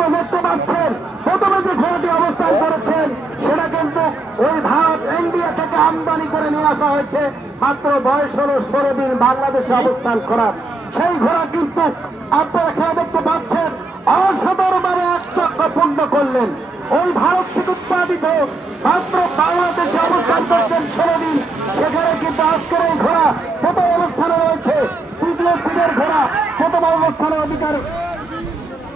আপনারা দেখতে পাচ্ছেন। প্রথমে যে ঘোড়াটি অবস্থান করেছেন, সেটা কিন্তু ওই ভারত ইন্ডিয়া থেকে আমদানি করে নিয়ে আসা হয়েছে। মাত্র বয়স হলো ষোলো দিন বাংলাদেশে অবস্থান করার সেই ঘোড়া কিন্তু আপনারা খেয়ে দেখতে পাচ্ছেন, অসাধারণভাবে এক চক্র পূর্ণ করলেন। ওই ভারত থেকে উৎপাদিত মাত্র বাংলাদেশে অবস্থান করছেন ষোলো দিন। সেখানে কিন্তু আজকের এই ঘোড়া প্রথম অবস্থানে রয়েছে। তৃতীয় সিটের ঘোড়া প্রথম অবস্থানে অধিকার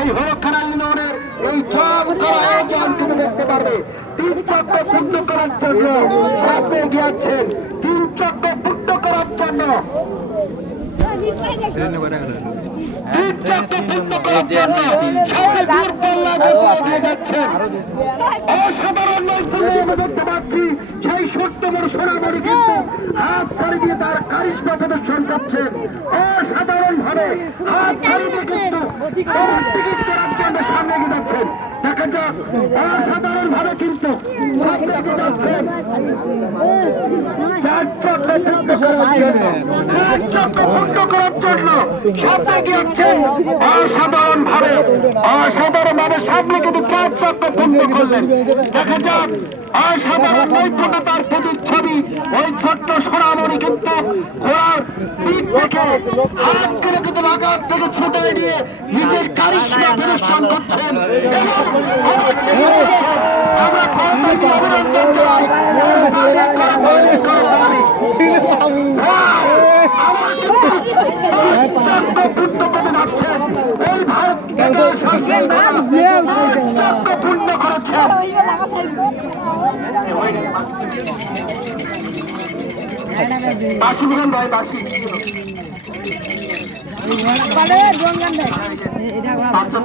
এই হরখানা ইউনিয়নের এই সব আয়োজন কিন্তু দেখতে পারবে। তিন চক্র পূর্ণ করার জন্য সামনে গিয়েছেন তিন চক্র পূর্ণ করার জন্য। তিন চক্র পূর্ণ করার জন্য যাচ্ছেন। অসাধারণ নৈপুণ্য আমরা দেখতে পাচ্ছি সেই সত্যমর সোনামণি কিন্তু হাত ছাড়ি দিয়ে তার কারিশ্মা করছেন অসাধারণ ভাবে হাত ধরে কিন্তু জন্য সামনে এগিয়ে যাচ্ছেন। দেখা যাক অসাধারণ ভাবে কিন্তু চারটা যাচ্ছেন। করার জন্য ওই ছোট্ট সোনামণি কিন্তু ঘোড়ার করে কিন্তু লাগাম থেকে ছুটে নিয়ে নিজের কারিশ্মা প্রদর্শন করছেন আমরা অভিনন্দন জানাই তাদের করা তৈরি করা পারি। Wow! আমার কিন্তু চক্র পূর্ণ করে যাচ্ছেন এই ভারত চক্র পূর্ণ করেছেন বাসি দিলেন ভাই বাসি বাচ্চা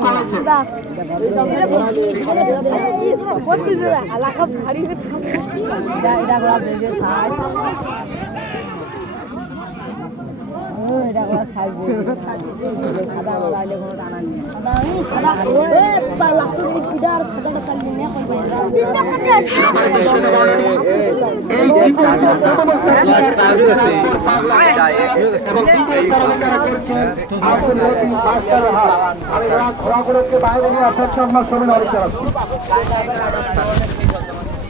সবাই স্থানে যারা করছেন আব্দুল লতিফ মাস্টার হাট আমি ঘোড়াগুলোকে বাইরে নিয়ে আসার জন্য সময় অনেক